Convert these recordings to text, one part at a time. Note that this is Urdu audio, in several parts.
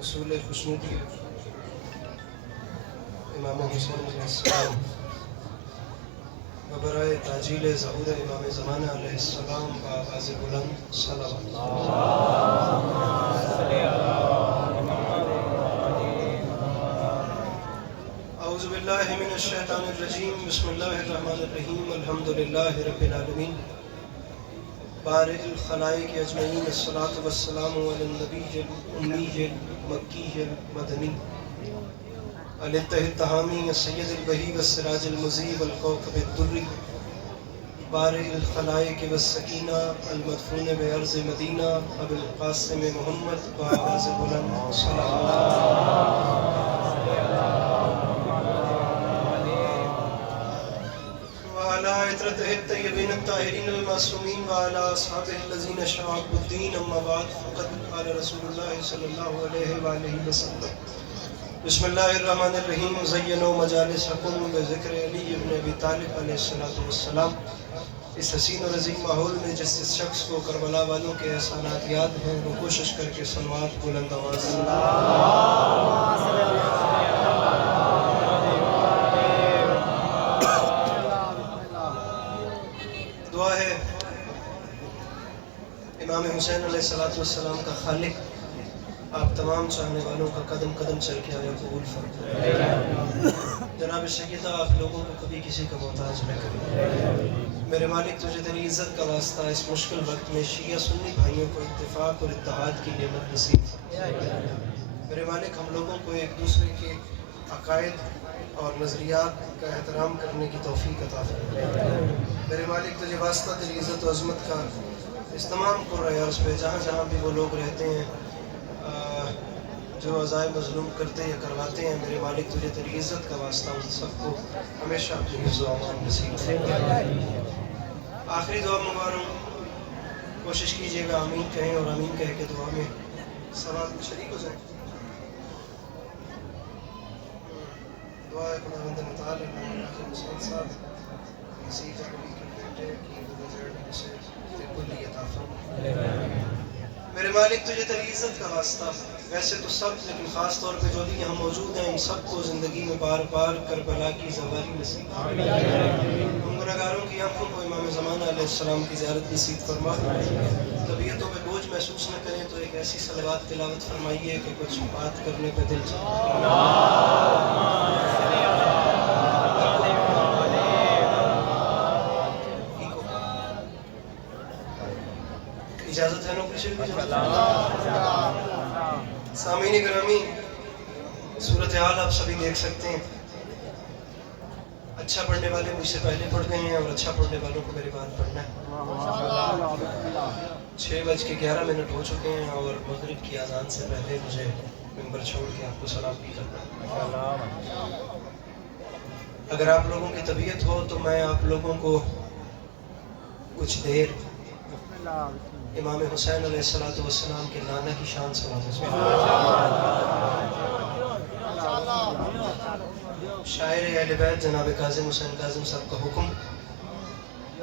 حصول خوشنودی امام حسین علیہ السلام وبرائے تاجیل ظہور امام زمانہ علیہ السلام بآواز بلند صلوات اعوذ باللہ من الشیطان الرجیم بسم اللہ الرحمن الرحیم الحمدللہ رب العالمین بارئ الخلائق اجمعین الصلاۃ والسلام علی النبی الامی المکی المدنی الطہ التہامی السید البہی والسراج المضیء والکوكب الدری بارئ الخلائق والسکینہ المدفون بارض مدینہ ابو القاسم محمد بآواز بلند صلوات الطيبين الطاهرين المعصومين وعلى أصحابه الذين شعبوا الدين أما بعد فقد قال رسول الله صلى الله عليه وآله وسلم بسم الله الرحمن الرحيم زينوا مجالسكم بذكر علي بن أبي طالب عليه الصلاة والسلام. اس حسین اور عظیم ماحول میں جس شخص کو کربلا والوں کے احسانات یاد ہیں وہ کوشش کر کے صلوات بلند آواز دعا ہے امام حسین علیہ السلام کا خالق آپ تمام چاہنے والوں کا قدم قدم چل کے آیا قبول فرمائے. جناب سیدہ آپ لوگوں کو کبھی کسی کا محتاج نہ کریں. میرے مالک تجھے تیری عزت کا واسطہ اس مشکل وقت میں شیعہ سنی بھائیوں کو اتفاق اور اتحاد کی نعمت نصیب فرمائے. میرے مالک ہم لوگوں کو ایک دوسرے کے عقائد اور نظریات کا احترام کرنے کی توفیق عطا فرمائے. میرے مالک تجھے واسطہ تیری عزت و عظمت کا اس تمام قرۂ عرض پہ جہاں جہاں بھی وہ لوگ رہتے ہیں جو عزائے مظلوم کرتے یا کرواتے ہیں، میرے مالک تجھے تیری عزت کا واسطہ ان سب کو ہمیشہ اپنی حفظ و امان نصیب فرمائے. آخری دعا منگوا رہا ہوں، کوشش کیجیے گا آمین کہیں اور آمین کہہ کے دعا میں سوال شریک ہو جائیں. دعا ہے خداوند متعال اللہ حسین صاحب نصیب علی کے بیٹے کی گزر سے کلی عطا فرمائے. میرے مالک تجھے تیری عزت کا واسطہ ویسے تو سب لیکن خاص طور پہ جو بھی یہاں موجود ہیں ان سب کو زندگی میں بار بار کربلا کی زواری نصیب فرما. ہم گنہگاروں کی آنکھوں کو امام زمانہ علیہ السلام کی زیارت نصیب فرما. طبیعتوں میں بوجھ محسوس نہ کریں تو ایک ایسی صلوات تلاوت فرمائیے کہ کچھ بات کرنے پہ دل چاہے. اجازت ہے نا کچھ؟ سامعین گرامی، صورتحال آپ سبھی دیکھ سکتے ہیں. اچھا پڑھنے والے مجھ سے پہلے پڑھ گئے ہیں اور اچھا پڑھنے والوں کو میرے بعد پڑھنا ہے. 6:11 ہو چکے ہیں اور مغرب کی اذان سے پہلے مجھے ممبر چھوڑ کے آپ کو سلام بھی کرنا ہے. اگر آپ لوگوں کی طبیعت ہو تو میں آپ لوگوں کو کچھ دیر امام حسین علیہ السلام کے نانا کی شان سناتا ہوں. شاعر اہل بیت جناب کاظم حسین کاظم صاحب کا حکم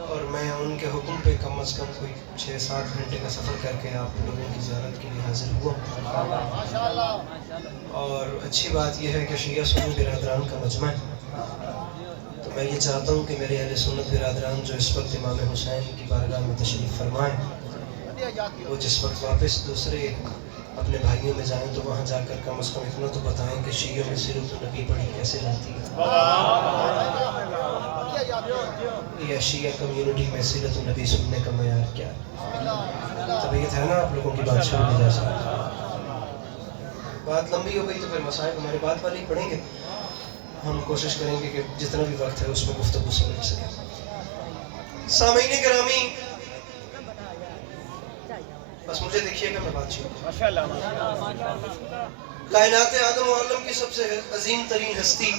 اور میں ان کے حکم پہ کم از کم کوئی 6-7 گھنٹے کا سفر کر کے آپ لوگوں کی زیارت کے لیے حاضر ہوا. اور اچھی بات یہ ہے کہ شیعہ سنی برادران کا مجمع ہے تو میں یہ چاہتا ہوں کہ میرے اہل سنت برادران جو اس وقت امام حسین کی بارگاہ میں تشریف فرمائیں وہ جس وقت واپس دوسرے اپنے بھائیوں میں جائیں تو وہاں جا کر کم از کم اتنا تو بتائیں کہ شیعوں میں سیرت النبی پڑھی کیسے جاتی ہے یا شیعہ کمیونٹی میں سیرت النبی سننے کا معیار کیا ہے. طبیعت ہے نا آپ لوگوں کی بات شروع نہیں جا سکتی. بات لمبی ہو گئی تو پھر مسائل ہمارے بات والے ہی پڑھیں گے. ہم کوشش کریں گے کہ جتنا بھی وقت ہے اس میں گفتگو سمجھ سکیں. سامعین گرامی، بس مجھے دیکھیے گا میں بات شروع. کائنات آدم و عالم کی سب سے عظیم ترین ہستی،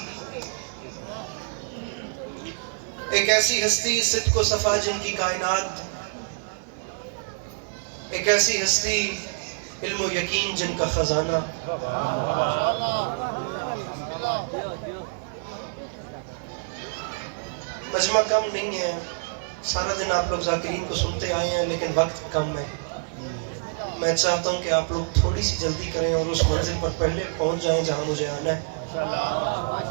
ایک ایسی ہستی صدق و صفا جن کی کائنات، ایک ایسی ہستی علم و یقین جن کا خزانہ، مجمع کم نہیں ہے. سارا دن آپ لوگ ذاکرین کو سنتے آئے ہیں لیکن وقت کم ہے. میں چاہتا ہوں کہ آپ لوگ تھوڑی سی جلدی کریں اور اس منزل پر پہلے پہنچ جائیں جہاں مجھے آنا ہے،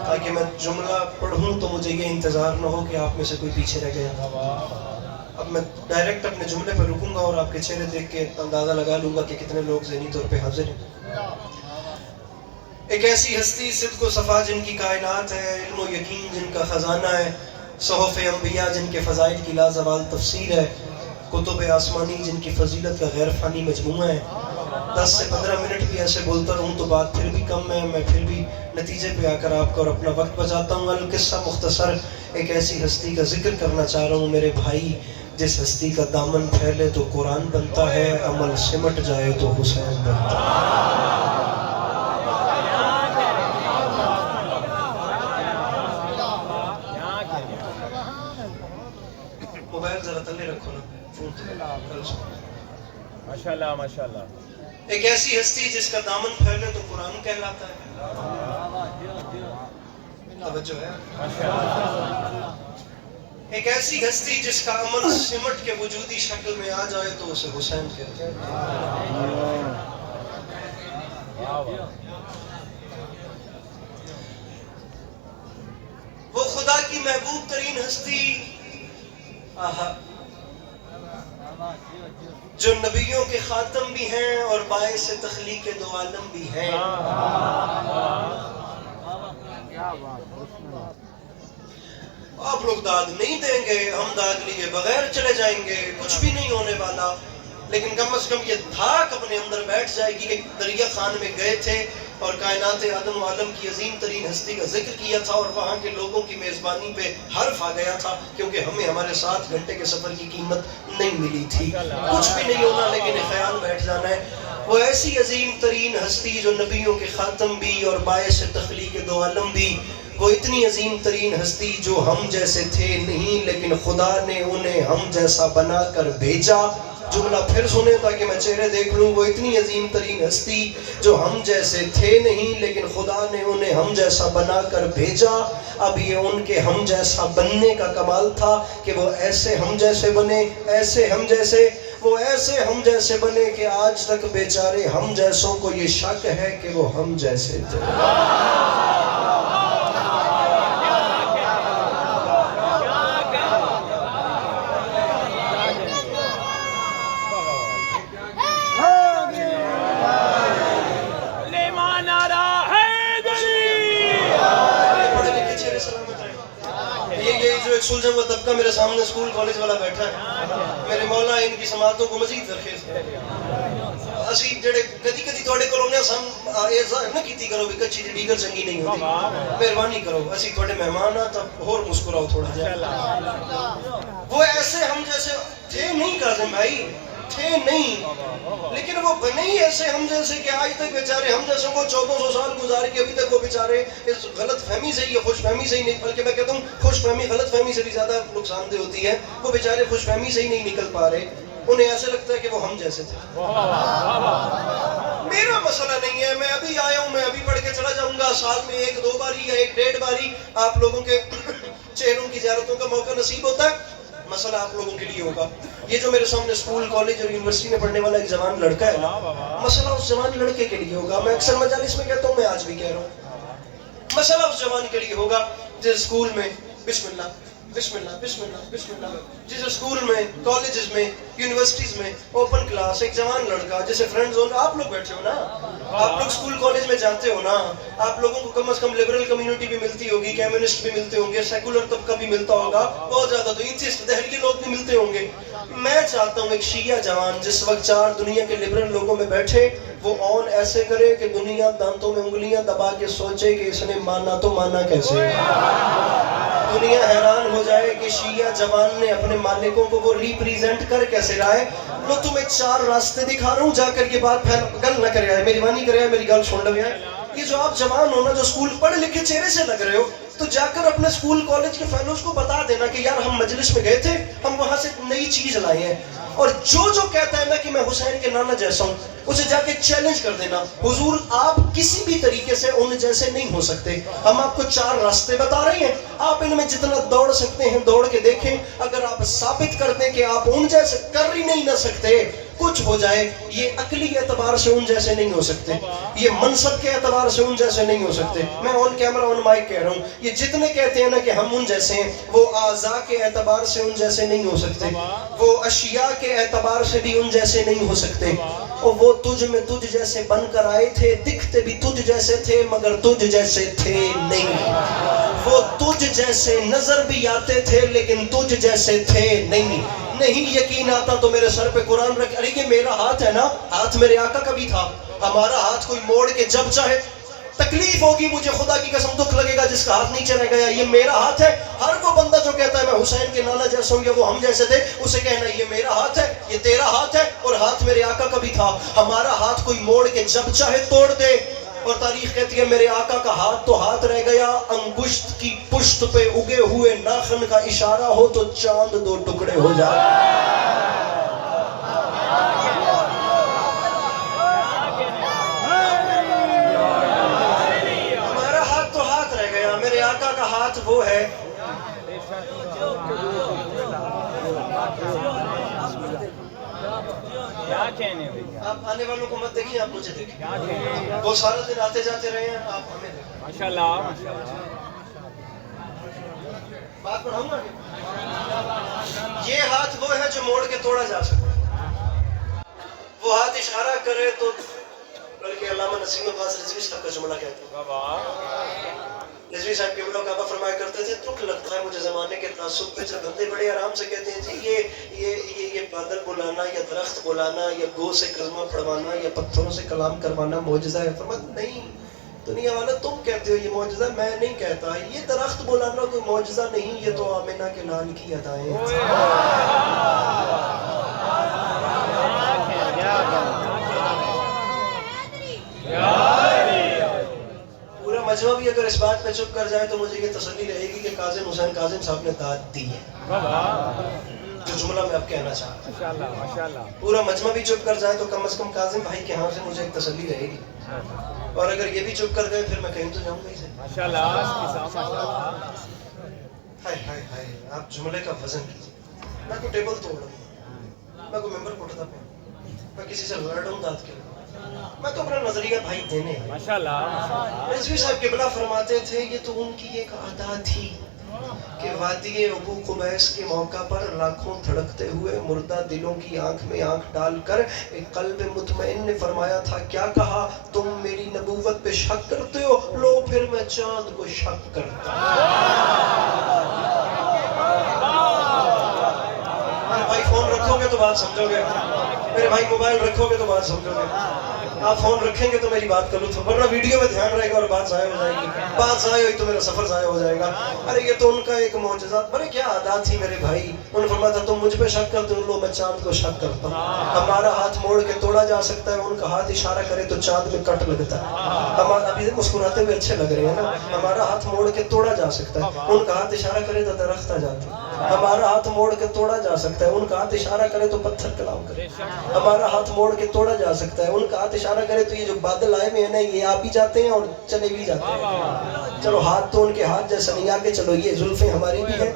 تاکہ میں جملہ پڑھوں تو مجھے یہ انتظار نہ ہو کہ آپ میں سے کوئی پیچھے رہ گیا۔ اب میں ڈائریکٹ اپنے جملے پہ رکوں گا اور آپ کے چہرے دیکھ کے اندازہ لگا لوں گا کہ کتنے لوگ ذہنی طور پہ حاضر ہیں۔ ایک ایسی ہستی صدق و صفا جن کی کائنات ہے، علم و یقین جن کا خزانہ ہے، صحف انبیاء جن کے فضائل کی لازوال تفسیر ہے، کتب آسمانی جن کی فضیلت کا غیر فانی مجموعہ ہے۔ 10 سے 15 منٹ بھی ایسے بولتا رہوں تو بات پھر بھی کم ہے، میں پھر بھی نتیجے پہ آ کر آپ کو اور اپنا وقت بچاتا ہوں۔ القصہ مختصر ایک ایسی ہستی کا ذکر کرنا چاہ رہا ہوں میرے بھائی، جس ہستی کا دامن پھیلے تو قرآن بنتا ہے، عمل سمٹ جائے تو حسین بنتا ہے۔ موبائل ذرا تلے رکھو نا، ماشاءاللہ ماشاءاللہ۔ ایک ایسی ہستی جس کا دامن پھیلے تو قرآن کہلاتا ہے۔ توجہ ہے؟ ایک ایسی ہستی جس کا عمل سمٹ کے وجودی شکل میں آ جائے تو اسے حسین کہتے ہیں۔ وہ خدا کی محبوب ترین ہستی، جو نبیوں کے خاتم بھی ہیں اور باعث تخلیق دو عالم بھی ہیں۔ آپ لوگ داد نہیں دیں گے، ہم داد لیے بغیر چلے جائیں گے، کچھ بھی نہیں ہونے والا، لیکن کم از کم یہ دھاک اپنے اندر بیٹھ جائے گی کہ دریا خان میں گئے تھے اور کائنات آدم و عالم کی عظیم ترین ہستی کا ذکر کیا تھا، اور وہاں کے لوگوں کی میزبانی پہ حرف آ گیا تھا، کیونکہ ہمیں ہمارے 7 گھنٹے کے سفر کی قیمت نہیں ملی تھی۔ کچھ بھی نہیں ہونا لیکن خیال بیٹھ جانا ہے۔ وہ ایسی عظیم ترین ہستی جو نبیوں کے خاتم بھی اور باعث تخلیق دو عالم بھی، وہ اتنی عظیم ترین ہستی جو ہم جیسے تھے نہیں لیکن خدا نے انہیں ہم جیسا بنا کر بھیجا۔ جملہ پھر سنیں تاکہ میں چہرے دیکھ لوں۔ وہ اتنی عظیم ترین ہستی جو ہم جیسے تھے نہیں لیکن خدا نے انہیں ہم جیسا بنا کر بھیجا۔ اب یہ ان کے ہم جیسا بننے کا کمال تھا کہ وہ ایسے ہم جیسے بنے، ایسے ہم جیسے، وہ ایسے ہم جیسے بنے کہ آج تک بیچارے ہم جیسوں کو یہ شک ہے کہ وہ ہم جیسے تھے۔ سلجھا ہوا طبقہ میرے سامنے اسکول کالج والا بیٹھا ہے، میرے مولا ان کی سماعتوں کو مزید درخیز ہے۔ اسی جڑے کدی کدی تواڈے کول اونے سن اے ظاہر نہ کیتی کرو کہ کچی دی ڈیگر چنگی نہیں ہوندی، مہربانی کرو، اسی تواڈے مہمان آ تا ہور مسکراؤ تھوڑا جہا۔ وہ ایسے ہم جیسے تھے نہیں کاظم بھائی، تھے نہیں، لیکن وہ بنے ہی ایسے ہم جیسے کہ آج تک بیچارے ہم جیسوں کو 1400 سال گزار کے ابھی تک وہ بیچارے اس غلط فہمی سے ہی یا خوش فہمی سے ہی نہیں، بلکہ میں کہتا ہوں خوش فہمی غلط فہمی سے بھی زیادہ نقصان دہ ہوتی ہے۔ وہ بیچارے خوش فہمی سے ہی نہیں نکل پا رہے، انہیں ایسے لگتا ہے کہ وہ ہم جیسے تھے۔ میرا مسئلہ نہیں ہے، میں ابھی آیا ہوں، میں ابھی پڑھ کے چلا جاؤں گا، سال میں 1-2 باری یا 1-1.5 باری آپ لوگوں کے چہروں کی زیارتوں کا موقع نصیب ہوتا ہے۔ مسئلہ آپ لوگوں کے لیے ہوگا۔ یہ جو میرے سامنے اسکول کالج اور یونیورسٹی میں پڑھنے والا ایک جوان لڑکا ہے نا، مسئلہ اس جوان لڑکے کے لیے ہوگا۔ میں اکثر مجالس میں کہتا ہوں، میں آج بھی کہہ رہا ہوں، مسئلہ اس جوان کے لیے ہوگا جس اسکول میں بسم اللہ بسم اللہ بسم اللہ بسم اللہ، جس اسکول میں، کالجز میں، یونیورسٹیز میں اوپن کلاس ایک جوان لڑکا جسے فرینڈ زون، آپ لوگ بیٹھے ہو نا، آپ لوگ اسکول کالج میں جاتے ہو نا، آپ لوگوں کو کم از کم لبرل کمیونٹی بھی ملتی ہوگی، کمیونسٹ بھی ملتے ہوں گے، سیکولر طبقہ بھی ملتا ہوگا، بہت زیادہ تو ایتھیسٹ دہلی لوگ بھی ملتے ہوں گے۔ میں چاہتا ہوں ایک شیعہ جوان جس وقت 4 دنیا کے لبرل لوگوں میں بیٹھے، وہ آن ایسے کرے کہ دنیا دانتوں میں انگلیاں دبا کے سوچے کہ اس نے مانا تو مانا کیسے۔ دنیا حیران ہو جائے کہ شیعہ جوان نے اپنے مالکوں کو وہ ریپریزنٹ کر کیسے رہا ہے۔ لو تمہیں 4 راستے دکھا رہا ہوں، جا کر کے بات پھیل گل نہ کرے آئے، میری بانی کرے آئے، میری گل سن لگے آئے۔ یہ جو آپ جوان ہو نا، جو اسکول پڑھ لکھے چہرے سے لگ رہے ہو، تو جا کر اپنے اسکول کالج کے فیلوز کو بتا دینا کہ یار ہم مجلس میں گئے تھے، ہم وہاں سے نئی چیز لائے ہیں، اور جو کہتا ہے نا کہ میں حسین کے نانا جیسا ہوں، اسے جا کے چیلنج کر دینا، حضور آپ کسی بھی طریقے سے ان جیسے نہیں ہو سکتے، ہم آپ کو 4 راستے بتا رہے ہیں، آپ ان میں جتنا دوڑ سکتے ہیں دوڑ کے دیکھیں، اگر آپ ثابت کر دیں کہ آپ ان جیسے کر ہی نہیں نہ سکتے کچھ ہو جائے، یہ عقلی اعتبار سے ان جیسے نہیں ہو سکتے، یہ منصب کے اعتبار سے ان جیسے نہیں ہو سکتے. میں آن کیمرہ آن مائک کہہ رہا ہوں، یہ جتنے کہتے ہیں نا کہ ہم ان جیسے ہیں، وہ اعضاء کے اعتبار سے ان جیسے نہیں ہو سکتے، وہ اشیاء کے اعتبار سے بھی ان جیسے نہیں ہو سکتے. اور وہ تجھ میں تجھ جیسے بن کر آئے تھے، دکھتے بھی تجھ جیسے تھے مگر تجھ جیسے تھے نہیں. وہ تجھ جیسے نظر بھی آتے تھے لیکن تجھ جیسے تھے نہیں. نہیں یقین آتا تو میرے سر پہ قرآن رکھ. ارے یہ میرا ہاتھ ہے نا، ہاتھ میرے آقا کا بھی تھا. ہمارا ہاتھ کوئی موڑ کے جب چاہے، تکلیف ہوگی مجھے، خدا کی قسم دکھ لگے گا جس کا ہاتھ نیچے رہ گیا. یہ میرا ہاتھ ہے. ہر وہ بندہ جو کہتا ہے میں حسین کے نانا جیسا ہوں یا وہ ہم جیسے تھے، اسے کہنا یہ میرا ہاتھ ہے، یہ تیرا ہاتھ ہے، اور ہاتھ میرے آقا کا بھی تھا. ہمارا ہاتھ کوئی موڑ کے جب چاہے توڑ دے. اور تاریخ کہتی ہے میرے آقا کا ہاتھ تو ہاتھ رہ گیا، انگشت کی پشت پہ اگے ہوئے ناخن کا اشارہ ہو تو چاند دو ٹکڑے ہو جائے. ہمارا ہاتھ تو ہاتھ رہ گیا، میرے آقا کا ہاتھ وہ ہے. آپ آنے والوں کو مت دیکھیں، آپ مجھے دیکھیں. وہ سارا دن آتے جاتے رہے ہیں، آپ ہمیں دیکھیں. ماشاءاللہ. بات پڑھاؤں گا. یہ ہاتھ وہ ہے جو موڑ کے توڑا جا سکتا ہے. وہ ہاتھ اشارہ کرے تو، بلکہ علامہ نسیم عباس رضوی صاحب کا جملہ کہتے ہیں. رضوی صاحب کے بلوں کعبہ فرمایا کرتے تھے دکھ لگتا ہے مجھے زمانے کے تعصب پہ جب بندے بڑے آرام سے کہتے ہیں جی یہ بادل بلانا یا درخت بلانا یا گو سے کلمہ پڑھوانا یا پتھروں سے کلام کروانا معجزہ ہے. فرمایا نہیں دنیا والا تم کہتے ہو یہ معجزہ، میں نہیں کہتا. یہ درخت بلانا کوئی معجزہ نہیں، یہ تو آمنہ کے لال کی ادائیں. پورا مجمع بھی اگر اس بات پہ چپ کر جائے تو مجھے یہ تسلی رہے گی کہ کاظم حسین کاظم صاحب نے داد دی ہے، جو جملہ میں اب کہنا چاہتا ہوں. پورا مجمع بھی چپ کر جائے تو کم از کم کاظم بھائی کے ہاں سے مجھے ایک تسلی رہے گی. اور اگر یہ بھی چپ کر گئے پھر میں کہیں تو جاؤں گا ہی سے. ہائے ہائے ہائے، آپ جملے کا وزن کیجیے. میں کوئی ٹیبل توڑ رہا ہوں، میں کوئی ممبر کوٹتا پہ، میں کسی سے لڑوں داد کے، میں تو اپنا نظریہ بھائی دینے ہیں. رضوی صاحب قبلہ فرماتے تھے یہ تو ان کی ایک عادت تھی کہ وادی ابو قبیس کے موقع پر لاکھوں دھڑکتے ہوئے مردہ دلوں کی آنکھ میں آنکھ ڈال کر ایک قلب مطمئن نے فرمایا تھا کیا کہا، تم میری نبوت پہ شک کرتے ہو، لو پھر میں چاند کو شک کرتا ہوں. میرے بھائی فون رکھو گے تو بات سمجھو گے، میرے بھائی موبائل رکھو گے تو بات سمجھو گے. آپ فون رکھیں گے تو میری بات کر لوں تو، ورنہ ویڈیو میں دھیان رہے گا اور بات ضائع ہو جائے گی. بات ضائع ہوئی تو میرا سفر ضائع ہو جائے گا. ارے یہ تو ان کا ایک معجزہ، بڑے کیا عادات تھی میرے بھائی. انہوں نے فرمایا تھا تم مجھ پہ شک کرتے ہو، لو میں چاند کو شک کرتا ہوں. ہمارا ہاتھ موڑ کے توڑا جا سکتا ہے، ان کا ہاتھ اشارہ کرے تو چاند میں کٹ لگتا ہے. ہمارا ابھی مسکراتے ہوئے اچھے لگ رہے ہیں نا. ہمارا ہاتھ موڑ کے توڑا جا سکتا ہے، ان کا ہاتھ اشارہ کرے تو درخت آ جاتا ہے. ہمارا ہاتھ موڑ کے توڑا جا سکتا ہے، ان کا ہاتھ اشارہ کرے تو پتھر کلام کرے. ہمارا ہاتھ موڑ کے توڑا جا سکتا ہے، ان کا ہاتھ اشارہ کرے تو یہ جو بادل آئے ہوئے ہیں نا یہ آ بھی جاتے ہیں اور چلے بھی جاتے ہیں. چلو ہاتھ تو ان کے ہاتھ جیسا نہیں، آگے چلو یہ زلفیں ہماری بھی ہیں.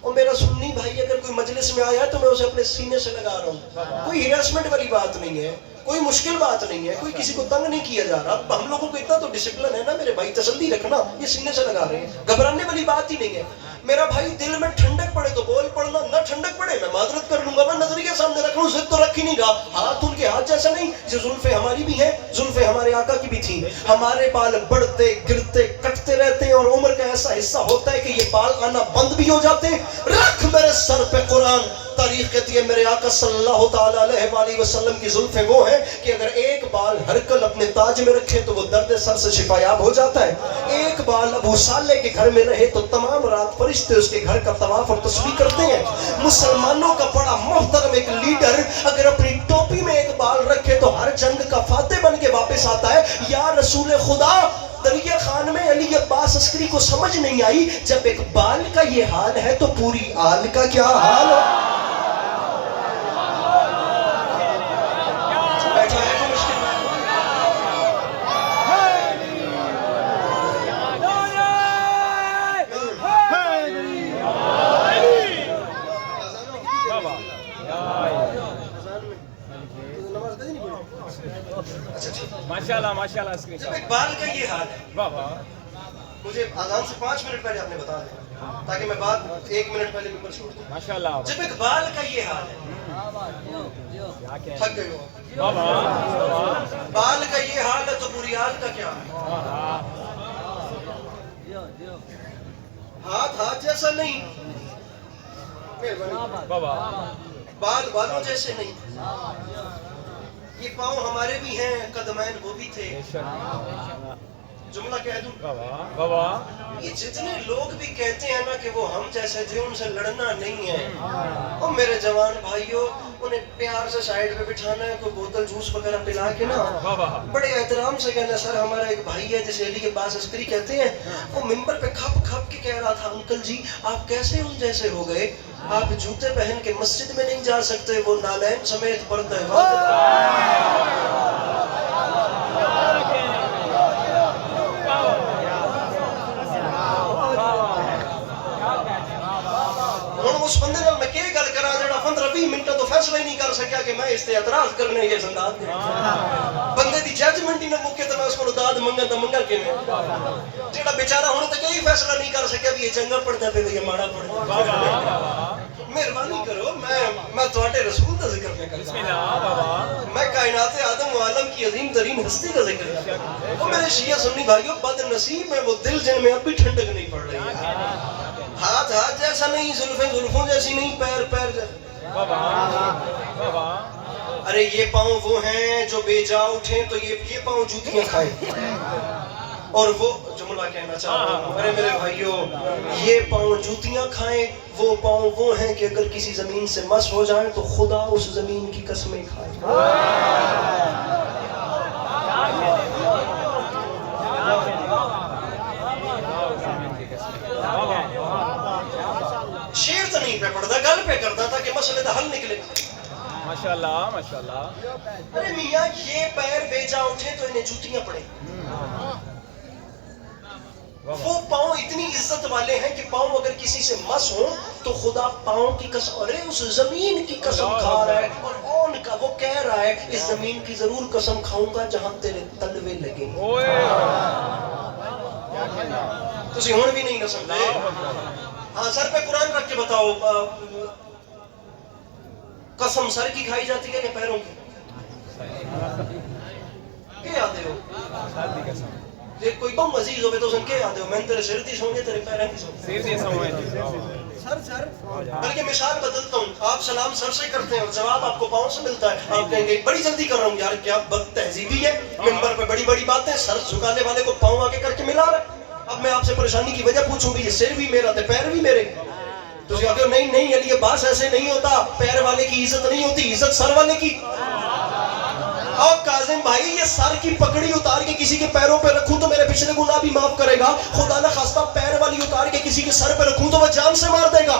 اور میرا سنی بھائی اگر کوئی مجلس میں آیا ہے تو میں اسے اپنے سینے سے لگا رہا ہوں. کوئی ہیراسمنٹ والی بات نہیں ہے، کوئی مشکل بات نہیں ہے، کوئی کسی کو تنگ نہیں کیا جا رہا. ہم لوگوں کو اتنا تو ڈسپلن ہے نا میرے بھائی، تسلی رکھنا، یہ سینے سے لگا رہے ہیں، گھبرانے والی بات ہی نہیں ہے. میرا بھائی دل میں ٹھنڈک پڑے تو بول پڑنا، نہ ٹھنڈک پڑے میں معذرت کر لوں گا. میں نظریہ سامنے رکھ لوں، ضد تو رکھ ہی نہیں رہا. ہاتھ ان کے ہاتھ جیسا نہیں، یہ زلفیں ہماری بھی ہیں، زلفیں ہمارے آقا کی بھی تھیں. ہمارے بال بڑھتے گرتے کٹتے رہتے ہیں اور عمر کا ایسا حصہ ہوتا ہے کہ یہ بال آنا بند بھی ہو جاتے ہیں. رکھ میرے سر پہ قرآن. تاریخ کہتی ہے میرے آقا صلی اللہ تعالی علیہ وآلہ وسلم کی زلفیں وہ ہیں کہ اگر ایک بال ہر کل اپنے تاج میں رکھے تو وہ درد سر سے شفا یاب ہو جاتا ہے. ایک بال ابو صالح کے گھر میں رہے تو تمام رات فرشتے اس کے گھر کا طواف اور تسبیح کرتے ہیں. مسلمانوں کا بڑا محترم ایک لیڈر اگر اپنی ٹوپی میں ایک بال رکھے تو ہر جنگ کا فاتح بن کے واپس آتا ہے. یا رسول خدا، دریا خان میں علی عباس عسکری کو سمجھ نہیں آئی جب ایک بال کا یہ حال ہے تو پوری آل کا کیا حال ہے. بیٹھا ہے کوئی مشکل ماشاءاللہ ماشاءاللہ اسکرین جب اقبال کا یہ حال ہے، واہ واہ مجھے اذان سے 5 منٹ پہلے آپ نے بتا دیا تاکہ میں بات 1 منٹ پہلے ممبر چھوڑ دوں. ماشاءاللہ جب اقبال کا یہ حال ہے، تھک گئے ہو. واہ واہ بال کا یہ حال ہے تو بریال کا کیا ہے؟ ہاتھ جیسا نہیں، واہ واہ بال بالوں جیسے نہیں. یہ پاؤں ہمارے بھی ہیں، قدمین وہ بھی تھے. جملہ کہہ دوں، واہ واہ یہ جتنے لوگ بھی کہتے ہیں نا کہ وہ ہم جیسے تھے، ان سے لڑنا نہیں ہے. اور میرے جوان بھائیوں، انہیں پیار سے سائیڈ پہ بٹھانا ہے، کوئی بوتل جوس وغیرہ پلا کے نا بڑے احترام سے کہنا. سر ہمارا ایک بھائی ہے جسے علی کے پاس عسکری کہتے ہیں، وہ ممبر پہ کھپ کھپ کے کہہ رہا تھا، انکل جی آپ کیسے ان جیسے ہو گئے؟ آپ جوتے پہن کے مسجد میں نہیں جا سکتے، وہ نالین سمیت پڑتا ہے. اس بندے نال میں کیا گل کرا جڑا 15-20 منٹوں تو فیصلہ ہی نہیں کر سکیا کہ میں اس تے اعتراض کرنے یہ زندان دے. بندے دی ججمنٹ ہی نہ مکے تو میں اس کو داد منگا تو منگا کے جڑا بیچارہ ہن تک کوئی فیصلہ نہیں کر سکیا بھی یہ چنگا پڑھدا پے یا ماڑا پڑھدا. مہربانی کرو، میں تواڈے رسول دا ذکر پہ کرتا ہوں. میں کائنات عالم و عالم کی عظیم ترین ہستی کا ذکر کرتا ہوں. وہ میرے شیعہ سنی بھائیوں، بد نصیب ہے وہ دل جن میں اب بھی ٹھنڈک نہیں پڑ رہی ہے. ہاتھ جیسا نہیں، زلفیں زلفوں جیسی نہیں، پیر جیسا. ارے یہ پاؤں وہ ہیں جو بے جا اٹھیں تو یہ پاؤں جوتیاں کھائیں. اور وہ جملہ کہنا چاہ رہا ہوں، ارے میرے بھائیوں، یہ پاؤں جوتیاں کھائیں، وہ پاؤں وہ ہیں کہ اگر کسی زمین سے مس ہو جائیں تو خدا اس زمین کی قسمیں کھائے. شیر تو نہیں پہ پڑتا، گل پہ کرتا تھا کہ مسئلے کا حل نکلے. ماشاءاللہ ماشاءاللہ. ارے میاں یہ پیر بے جا اٹھے تو انہیں جوتیاں پڑیں. وہ پاؤں اتنی عزت والے ہیں کہ پاؤں اگر کسی سے مس ہو تو خدا پاؤں کی قسم، ارے اس زمین کی قسم کھا رہا ہے. اور اون کا وہ کہہ رہا ہے اس زمین کی ضرور قسم کھاؤں گا جہاں تیرے تلوے لگیں. تسی ہون بھی نہیں نہ سمجھے. ہاں سر پہ قرآن رکھ کے بتاؤ، قسم سر کی کھائی جاتی ہے یا پیروں کی؟ کیا آتے ہو؟ یہ کوئی کم عزیز ہوئے تو سن کے آتے ہو، میں تیرے سر دی سوں گے تیرے پیروں کی سوں گے. سر بلکہ مثال بدلتا ہوں، آپ سلام سر سے کرتے ہیں اور جواب آپ کو پاؤں سے ملتا ہے. آپ کہیں گے بڑی جلدی کر رہا ہوں. یار کیا بد تہذیبی ہے، ممبر پہ بڑی بڑی باتیں، سر جھکانے والے کو پاؤں آگے کر کے ملا رہا ہے. اب میں آپ سے پریشانی کی وجہ پوچھوں گی، یہ سر بھی میرا تھے پیر بھی میرے. تو کہتے ہو نہیں علی عباس ایسے نہیں ہوتا، پیر والے کی عزت نہیں ہوتی، عزت سر والے کی. اور کاظم بھائی یہ سر کی پکڑی اتار کے کسی کے پیروں پہ رکھوں تو میرے پچھلے گناہ بھی معاف کرے گا. خدا نہ خواستہ پیر والی اتار کے کسی کے سر پہ رکھوں تو وہ جان سے مار دے گا.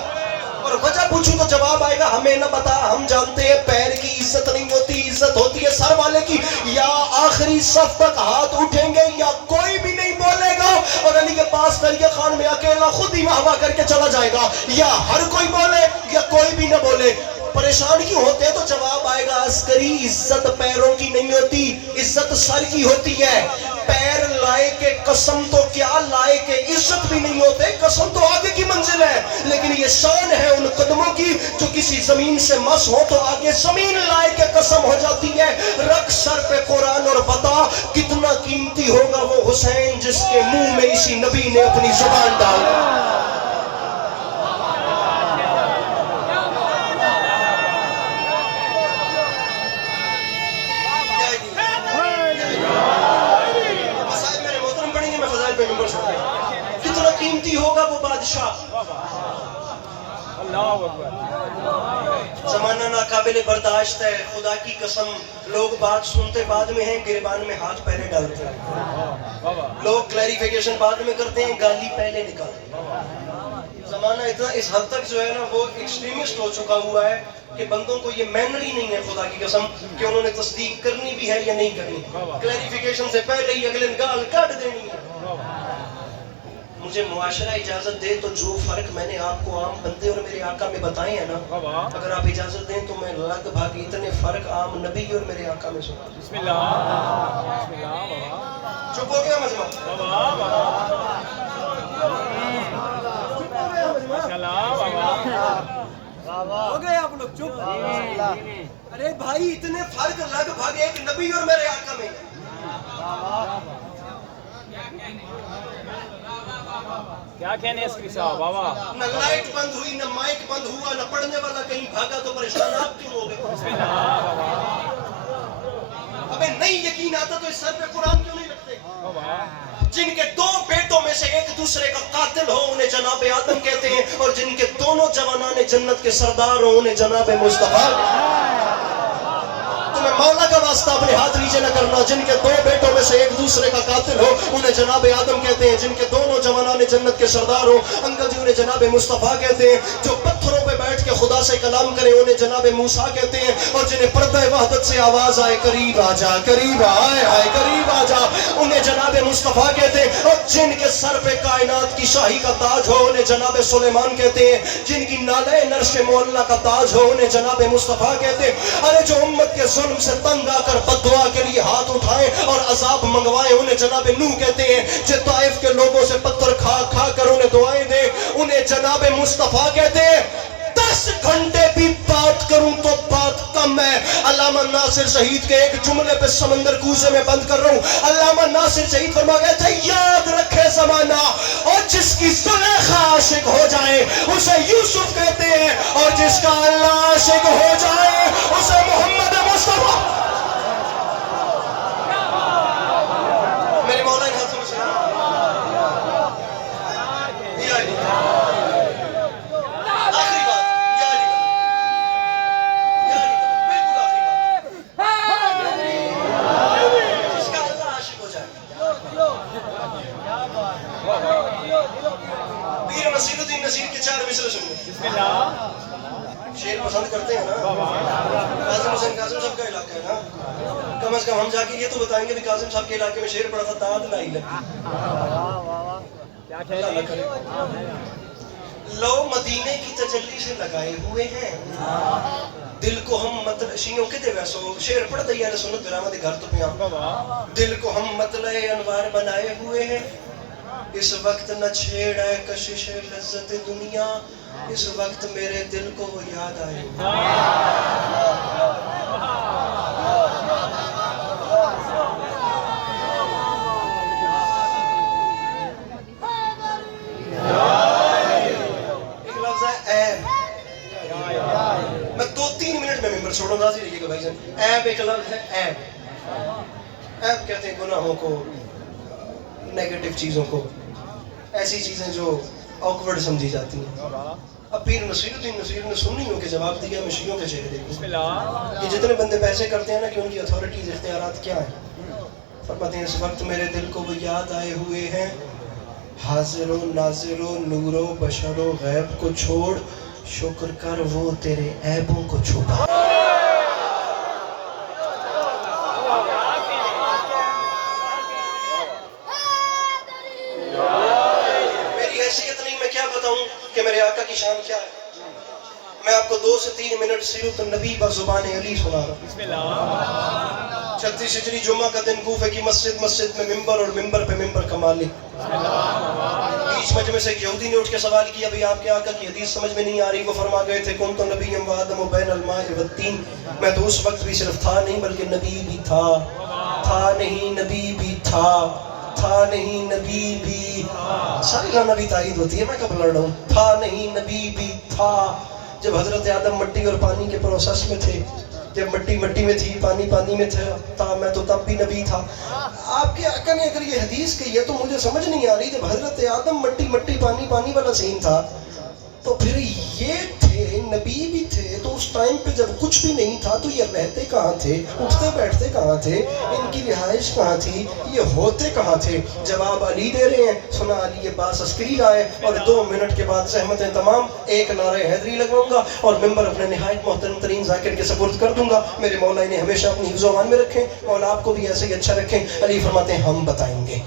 اور وجہ پوچھوں تو جواب آئے گا ہمیں نہ بتا، ہم جانتے ہیں پیر کی عزت نہیں ہوتی، عزت ہوتی ہے سر والے کی. یا آخری صف تک ہاتھ اٹھیں گے یا کوئی بھی نہیں بولے گا، اور علی کے پاس دریا خان میں اکیلا خود ہی واہ واہ کر کے چلا جائے گا. یا ہر کوئی بولے یا کوئی بھی نہ بولے. پریشان کیوں ہوتے ہیں تو جواب آئے گا عسکری عزت پیروں کی نہیں ہوتی، عزت سر کی ہوتی ہے. پیر لائے کے قسم تو کیا لائے کے عزت بھی نہیں ہوتے، قسم تو آگے کی منزل ہے. لیکن یہ شان ہے ان قدموں کی جو کسی زمین سے مس ہو تو آگے زمین لائے کے قسم ہو جاتی ہے. رکھ سر پہ قرآن اور بتا کتنا قیمتی ہوگا وہ حسین جس کے منہ میں اسی نبی نے اپنی زبان ڈالی. کتنا قیمتی ہوگا وہ بادشاہ. زمانہ ناقابل برداشت ہے، خدا کی قسم. لوگ بات سنتے بعد میں ہیں، گریبان میں ہاتھ پہلے ڈالتے ہیں. لوگ کلیریفیکیشن بعد میں کرتے ہیں، گالی پہلے نکالتے ہیں. زمانہ اتنا اس حد تک جو ہے نا وہ ایکسٹریمسٹ ہو چکا ہوا ہے کہ بندوں کو یہ مینر ہی نہیں ہے خدا کی قسم کہ انہوں نے تصدیق کرنی بھی ہے یا نہیں کرنی. کلیریفیکیشن سے پہلے ہی اگلے گال کاٹ دینی ہے. مجھے معاشرہ اجازت دے تو جو فرق میں نے آپ کو عام بندے اور میرے آقا میں بتائے ہیں نا، اگر آپ اجازت دیں تو میں لگ بھگ اتنے فرق عام نبی اور میرے آقا میں سنا. بسم اللہ بسم اللہ بابا چپ ہو گیا مجمع؟ ماشاء اللہ بابا ہو گئے آپ لوگ چپ. ارے بھائی اتنے فرق لگ بھگ ایک نبی اور میرے آقا میں. کیا کہنے اس کی صاحب بابا. نہ لائٹ بند ہوئی، نہ مائک بند ہوا، نہ پڑھنے والا کہیں بھاگا تو پریشان آپ کیوں ہو گئے؟ بسم اللہ بابا ابے نہیں یقین آتا تو اس سر پہ قرآن کیوں نہیں رکھتے؟ بابا جن کے دو بیٹوں میں سے ایک دوسرے کا قاتل ہو انہیں جناب آدم کہتے ہیں، اور جن کے دونوں جوانان جنت کے سردار ہو انہیں جناب مصطفیٰ. تمہیں مولا کا واسطہ اپنے ہاتھ نیچے نہ کرنا. جن کے دو بیٹوں میں سے ایک دوسرے کا قاتل ہو انہیں جناب آدم کہتے ہیں. جن کے دونوں جوانان جنت کے سردار ہو انکل جی انہیں جناب مصطفیٰ کہتے ہیں. جو پتھروں پہ بیٹھ کے خدا سے کلام کرے انہیں جناب موسیٰ کہتے ہیں. اور جنہیں پردہ وحدت سے آواز آئے قریب آ جا، قریب آئے آئے قریب آ جا، انہیں جناب مصطفیٰ کہتے ہیں. اور جن کے سر پہ کائنات کی شاہی کا تاج ہو انہیں جناب سلیمان کہتے ہیں. جن کی نالے نرش معلیٰ کا تاج ہو انہیں جناب مصطفیٰ کہتے ہیں. ارے جو امت کے ظلم سے تنگ آ کر بددعا کے لیے ہاتھ اٹھائیں اور عذاب منگوائیں انہیں جناب نوح کہتے ہیں. جو طائف کے لوگوں سے پتھر کھا کھا کر انہیں دعائیں دے انہیں جناب مصطفیٰ کہتے ہیں. 10 گھنٹے بھی بات کروں تو بات کم ہے. علامہ ناصر شہید کے ایک جملے پہ سمندر کوزے میں بند کر رہا ہوں. علامہ ناصر شہید فرما گئے تھے یاد رکھے زمانہ، اور جس کی زلیخا عاشق ہو جائے اسے یوسف کہتے ہیں، اور جس کا اللہ عاشق ہو جائے اسے محمد مصطفیٰ. میرے مولا ان ہاتھوں میں سنا آخری بات، یہ آخری بات، بالکل آخری بات. جس کا اللہ عاشق ہو جائے. پیر نصیر الدین نصیر کے 4 مصرے سنیں. بسم اللہ. شعر پسند کرتے ہیں نا؟ قاسم حسین قاسم صاحب کا علاقہ ہے نا؟ کم از کم ہم جا کے یہ تو بتائیں گے بھی قاسم صاحب کے علاقے میں شعر پڑا تھا داد لائی لگی. کیا اللہ نہ کرے. لو مدینے کی تجلی سے لگائے ہوئے ہیں دل کو ہم مطلع شیعوں کے دے ویسو شعر پڑھتا ہی ہے سنت گرامہ دے گھر تو پیاں. دل کو ہم مطلع انوار بنائے ہوئے ہیں. اس وقت نہ چھیڑ ہے کشش لذت دنیا، اس وقت میرے دل کو وہ یاد آئے. ایک لفظ ہے عیب. میں 2-3 منٹ میں ممبر چھوڑوں گا. رہیے گا بھائی جان. عیب ایک لفظ ہے عیب. عیب کہتے ہیں گناہوں کو، نیگیٹو چیزوں کو، ایسی چیزیں جو آکورڈ سمجھی جاتی ہیں. اب پیر نصیر الدین نصیر نے سنیوں کے جواب دیا میں شیعوں کے چہرے دیکھوں. یہ جتنے بندے پیسے کرتے ہیں نا کہ ان کی اتھارٹیز اختیارات کیا ہیں، فرماتے ہیں اس وقت میرے دل کو وہ یاد آئے ہوئے ہیں. حاضر و ناظر و نور و بشر و غیب کو چھوڑ، شکر کر وہ تیرے عیبوں کو چھپا. میری حیثیت نہیں، میں کیا بتاؤں کہ میرے آقا کی شان کیا ہے. میں آپ کو 2 سے 3 منٹ سیرت النبی بزبان علی سنا رہا ہوں. بسم اللہ. 36 ہجری جمعہ کا دن کوفے کی مسجد میں ممبر اور ممبر پہ ممبر کا مالک. بیچ مجمع سے ایک یہودی نے اٹھ کے سوال کیا بھئی آپ کے آقا کی حدیث سمجھ میں نہیں آ رہی. وہ فرما گئے تھے کن تو نبی و آدم و بین الماء والتین. میں تو اس وقت بھی صرف تھا نہیں بلکہ نبی بھی تھا. تھا نہیں نبی بھی تھا. تھا نہیں نبی بھی. ساری لانا بھی تائید ہوتی ہے. میں کب لڑ رہا ہوں. تھا نہیں نبی بھی تھا. جب حضرت آدم مٹی اور پانی کے پروسیس میں تھے، جب مٹی میں تھی، پانی میں تھا، میں تو تب بھی نبی تھا. آپ کے آقا نے اگر یہ حدیث کہی ہے تو مجھے سمجھ نہیں آ رہی. جب حضرت آدم مٹی پانی والا سین تھا تو پھر یہ تھے نبی بھی تھے تو اس ٹائم پہ جب کچھ بھی نہیں تھا تو یہ رہتے کہاں تھے, اٹھتے بیٹھتے کہاں تھے, ان کی رہائش کہاں تھی, یہ ہوتے کہاں تھے؟ جواب علی دے رہے ہیں. سنا علی عباس عسکری لائے اور 2 منٹ کے بعد زحمتیں تمام, ایک نعرہ حیدری لگواؤں گا اور ممبر اپنے نہایت محترم ترین ذاکر کے سپرد کر دوں گا. میرے مولا انہیں ہمیشہ اپنی حفظ و امان میں رکھیں, مولا آپ کو بھی ایسے ہی اچھا رکھیں. علی فرماتے ہیں ہم بتائیں گے.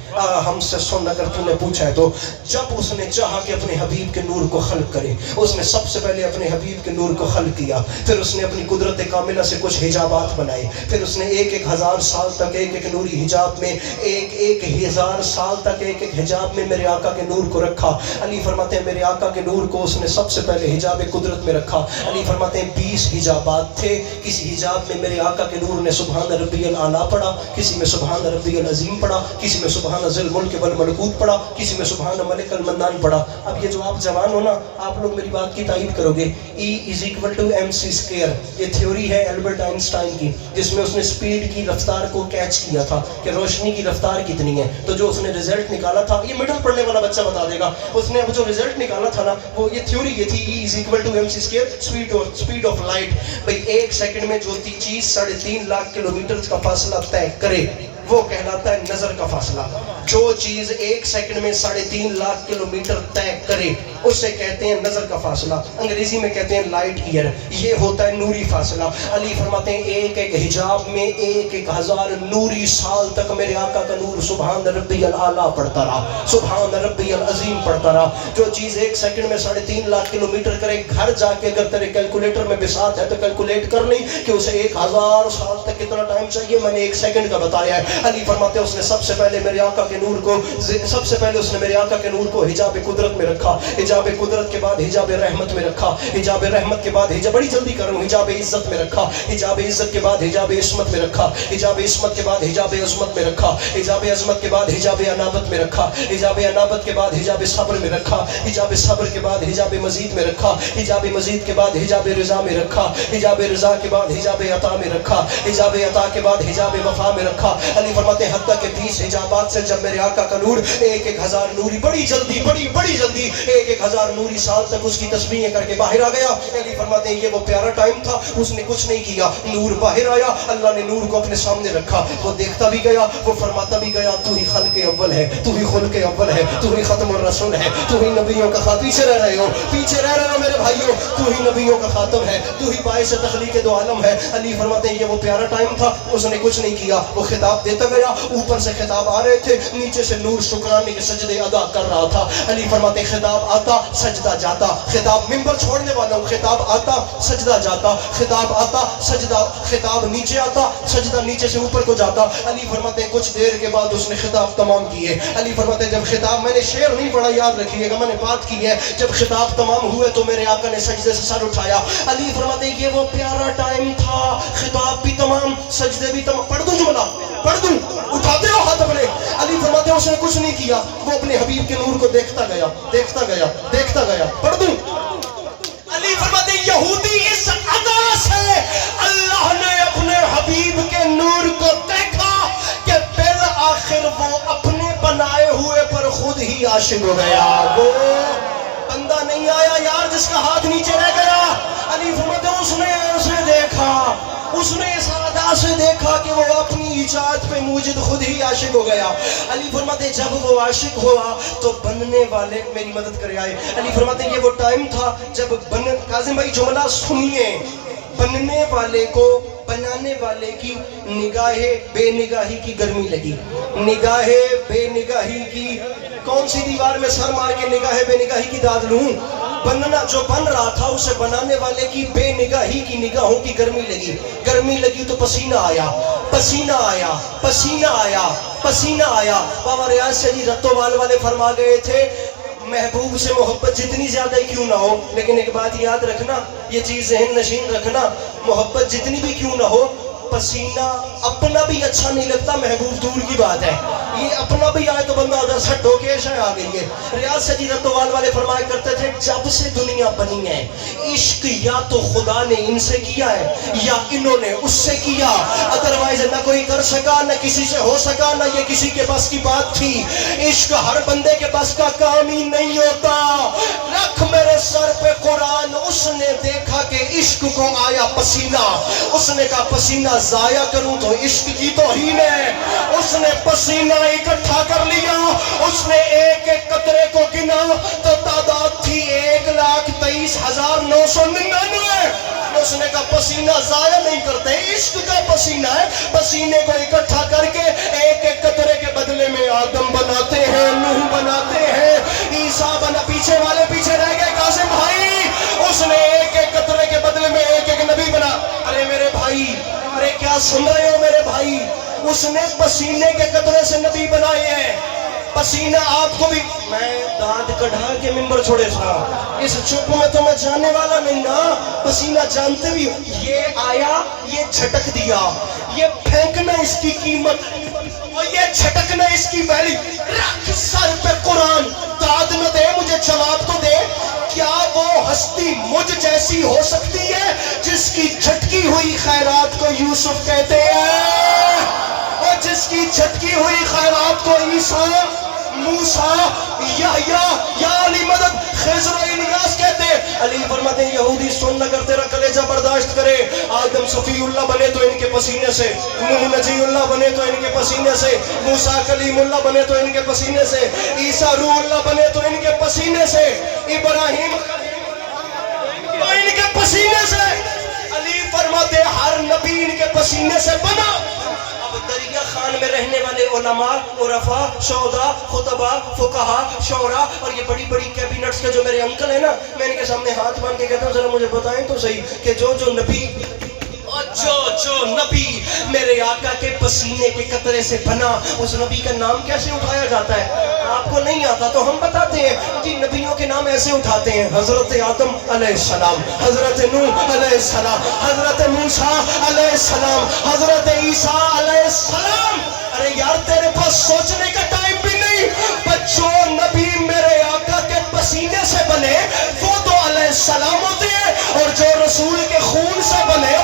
ہم سے سن اگر تم نے پوچھا ہے تو. جب اس نے چاہا کہ اپنے حبیب کے نور کو خلق کرے, اس نے سب سے پہلے اپنے حبیب کے نور کو خلق کیا. پھر اس نے اپنی قدرت کاملہ سے کچھ حجابات بنائے. پھر اس نے 1000 سال تک ایک نوری حجاب میں 1000 سال تک ایک حجاب میں میرے آقا کے نور کو رکھا. علی فرماتے ہیں میرے آقا کے نور کو اس نے سب سے پہلے حجاب قدرت میں رکھا. علی فرماتے ہیں 20 حجابات تھے. کسی حجاب میں میرے آقا کے نور نے سبحان ربی الاعلیٰ پڑھا, کسی میں سبحان ربی العظیم پڑھا, کسی میں سبحان ذی الملک والملکوت پڑھا, کسی میں سبحان ملک المنان پڑھا. اب یہ جو آپ جوان ہو نا, آپ لوگ میری بات کی تائید کرو گے. E=mc². یہ تھیوری ہے البرٹ آئنسٹائن کی, جس میں اس نے سپیڈ کی رفتار کو کیچ کیا تھا کہ روشنی کی رفتار کتنی ہے. تو جو اس نے رزلٹ نکالا تھا, یہ مڈل پڑھنے والا بچہ بتا دے گا, اس نے اب جو رزلٹ نکالا تھا نا, وہ یہ تھیوری یہ تھی E=mc², سپیڈ آف لائٹ. بھئی 1 سیکنڈ میں جو چیز 3.5 لاکھ کلومیٹر کا فاصلہ طے کرے وہ کہلاتا ہے نظر کا فاصلہ. جو چیز 1 سیکنڈ میں 3.5 لاکھ کلومیٹر طے کرے اسے کہتے ہیں نظر کا فاصلہ. انگریزی میں کہتے ہیں لائٹ ایئر. یہ ہوتا ہے نوری فاصلہ. علی فرماتے ہیں ایک حجاب میں 1000 نوری سال تک میرے آقا کا نور سبحان ربی الاعلیٰ پڑھتا رہا, سبحان ربی العظیم پڑھتا رہا. جو چیز 1 سیکنڈ میں 3.5 لاکھ کلومیٹر کرے, گھر جا کے اگر تیرے کیلکولیٹر میں بساط ہے تو کیلکولیٹ کر لیں کہ اسے 1000 سال تک کتنا ٹائم چاہیے. میں نے 1 سیکنڈ کا بتایا ہے. علی فرماتے ہیں اس نے سب سے پہلے میرے آقا کے نور کو حجاب قدرت میں رکھا. حجاب قدرت کے بعد حجاب رحمت میں رکھا. حجاب رحمت کے بعد بڑی جلدی کر رہا ہوں, حجاب عزت میں رکھا. حجاب عزت کے بعد حجاب عصمت میں رکھا. حجاب عصمت کے بعد حجاب عظمت میں رکھا. حجاب عظمت کے بعد حجاب انابت میں رکھا. حجاب انابت کے بعد حجاب صبر میں رکھا. حجاب صبر کے بعد حجاب مزید میں رکھا. حجاب مزید کے بعد حجاب رضا میں رکھا. حجاب رضا کے بعد حجاب عطا میں رکھا. حجاب عطا کے بعد حجاب وفا میں رکھا. علی فرماتے ہیں حتیٰ کہ 20 حجابات سے جب میرے آقا کا نور 1000 نوری بڑی جلدی 1000 نوری سال تک اس کی تسبیحیں کر کے باہر آ گیا. علی فرماتے ہیں یہ وہ پیارا ٹائم تھا, اس نے کچھ نہیں کیا, نور باہر آیا, اللہ نے نور کو اپنے سامنے رکھا. وہ دیکھتا بھی گیا, وہ فرماتا بھی گیا تو ہی خلق اول ہے, تو ہی خلق اول ہے, تو ہی ختم الرسول ہے, تو ہی نبیوں کا خاتم. پیچھے رہ رہے ہو میرے بھائیوں, تو ہی نبیوں کا خاتم ہے, تو ہی باعث تخلیق دو عالم ہے. علی فرماتے ہیں یہ وہ پیارا ٹائم تھا, اس نے کچھ نہیں کیا. وہ خطاب دیتا گیا, اوپر سے خطاب آ رہے تھے, نیچے سے نور شکرانے کے سجدے ادا کر رہا تھا. علی فرماتے ہیں خطاب آتا سجدہ جاتا. خطاب منبر چھوڑنے والا ہوں, خطاب آتا سجدہ جاتا. خطاب آتا سجدہ, خطاب نیچے آتا سجدہ نیچے سے اوپر کو جاتا. علی فرماتے ہیں کچھ دیر کے بعد اس نے خطاب تمام کیے. علی فرماتے ہیں جب خطاب, میں نے شعر نہیں پڑھا, یاد رکھیے گا, میں نے بات کی ہے, جب خطاب تمام ہوئے تو میرے آقا نے سجدے سے سر اٹھایا. علی فرماتے ہیں یہ وہ پیارا ٹائم تھا, خطاب بھی تمام, سجدے بھی تمام. پڑھ دوں جملہ, پڑھ دوں, اٹھاتے ہو ہاتھ اپنے. علی فرماتے ہیں اس نے کچھ نہیں کیا, وہ اپنے حبیب کے نور کو دیکھتا گیا, دیکھتا گیا, دیکھتا گیا. پڑھ دوں. علی فرماتے ہیں یہودی اس ادا سے اللہ نے اپنے حبیب کے نور کو دیکھا کہ بالآخر وہ اپنے بنائے ہوئے پر خود ہی عاشق ہو گیا. وہ بندہ نہیں آیا یار جس کا ہاتھ نیچے رہ گیا. علی فرماتے ہیں اس نے ایسے دیکھا, اس نے اس ادا سے دیکھا کہ وہ اپنی ایجاد پہ موجد خود ہی عاشق ہو گیا. علی فرماتے ہیں جب وہ عاشق ہوا تو بننے والے, میری مدد کرے آئے. علی فرماتے ہیں یہ وہ ٹائم تھا جب کاظم بھائی جملہ سنیے, بننے والے کو بنانے والے کی نگاہ بے نگاہی کی گرمی لگی. نگاہ بے نگاہی کی, کون سی دیوار میں سر مار کے نگاہ بے نگاہی کی داد لوں. بننا جو بن رہا تھا اسے بنانے والے کی بے نگاہی کی نگاہوں کی گرمی لگی. گرمی لگی تو پسینہ آیا, پسینہ آیا, پسینہ آیا, پسینہ آیا. بابا ریاض سے جی رتوال والے فرما گئے تھے محبوب سے محبت جتنی زیادہ کیوں نہ ہو, لیکن ایک بات یاد رکھنا, یہ چیز ذہن نشین رکھنا, محبت جتنی بھی کیوں نہ ہو, پسینہ اپنا بھی اچھا نہیں لگتا, محبوب دور کی بات ہے. یہ اپنا بھی آئے تو بندہ ادھر سے ڈوکے شاہ آ گئی ہے. ریاض سجید ابدوال والے فرمایا کرتے تھے جب سے دنیا بنی ہے عشق یا تو خدا نے ان سے کیا ہے یا انہوں نے اس سے کیا, ادروائز نہ کوئی کر سکا, نہ کسی سے ہو سکا, نہ یہ کسی کے بس کی بات تھی. عشق ہر بندے کے بس کا کام ہی نہیں ہوتا. رکھ میرے سر پہ قرآن. اس نے دیکھا کہ عشق کو آیا پسینہ, اس نے کہا پسینہ ضائع کروں تو عشق کی توہین ہے. اس نے پسینہ اکٹھا کر لیا, اس نے ایک ایک قطرے کو گنا تو تعداد تھی 1,23,999. اس نے کہا پسینہ ضائع نہیں کرتے, عشق کا پسینہ ہے. پسینے کو اکٹھا کر کے ایک ایک قطرے کے بدلے میں آدم بناتے ہیں, نوح بناتے ہیں, عیسیٰ بنا. پیچھے والے پیچھے رہ گئے قاسم بھائی. اس نے ایک ایک قطرے کے بدلے میں ایک ایک نبی بنا. ارے میرے بھائی, ارے کیا سن رہے ہو میرے بھائی, اس نے پسینے کے قطرے سے نبی بنائے ہیں. پسینہ آپ کو بھی, میں دانت کڑھا کے ممبر چھوڑے تھا, اس چپ میں تو میں جانے والا نہیں نا. پسینہ جانتے بھی ہو, یہ آیا, یہ جھٹک دیا, یہ پھینکنا اس کی قیمت اور یہ جھٹکنا اس کی ویلی. رکھ سر پہ قرآن, داد نہ دے مجھے جواب تو دے. کیا وہ ہستی مجھ جیسی ہو سکتی ہے جس کی جھٹکی ہوئی خیرات کو یوسف کہتے ہیں, اور جس کی جھٹکی ہوئی خیرات کو عیسیٰ, موسیٰ, یحییٰ, یا علی مدد, خضر و الیاس کہتے ہیں. علی فرماتے ہیں یہودی سن اگر تیرا کلیجہ برداشت کرے, آدم صفی اللہ بنے تو ان کے پسینے سے, نوح نجی اللہ بنے تو ان کے پسینے سے, موسیٰ کلیم اللہ بنے تو ان کے پسینے سے, عیسیٰ روح اللہ بنے تو ان کے پسینے سے, ابراہیم تو ان کے پسینے سے. علی فرماتے ہیں ہر نبی ان کے پسینے سے بنا. دریا خان میں رہنے والے علماء, عرفاء, شہداء, خطباء, فقہاء, شعراء اور یہ بڑی بڑی کیبینٹس کے جو میرے انکل ہیں نا, میں ان کے سامنے ہاتھ باندھ کے کہتا ہوں ذرا مجھے بتائیں تو صحیح کہ جو نبی جو نبی میرے آقا کے پسینے کے قطرے سے بنا, اس نبی کا نام کیسے اٹھایا جاتا ہے؟ آپ کو نہیں آتا تو ہم بتاتے ہیں کہ نبیوں کے نام ایسے اٹھاتے ہیں. حضرت آدم علیہ السلام, حضرت نوح علیہ السلام, حضرت موسیٰ علیہ السلام, حضرت عیسیٰ علیہ السلام. ارے یار تیرے پاس سوچنے کا ٹائم بھی نہیں, پر جو نبی میرے آقا کے پسینے سے بنے وہ تو علیہ السلام ہوتے ہیں, اور جو رسول کے خون سے بنے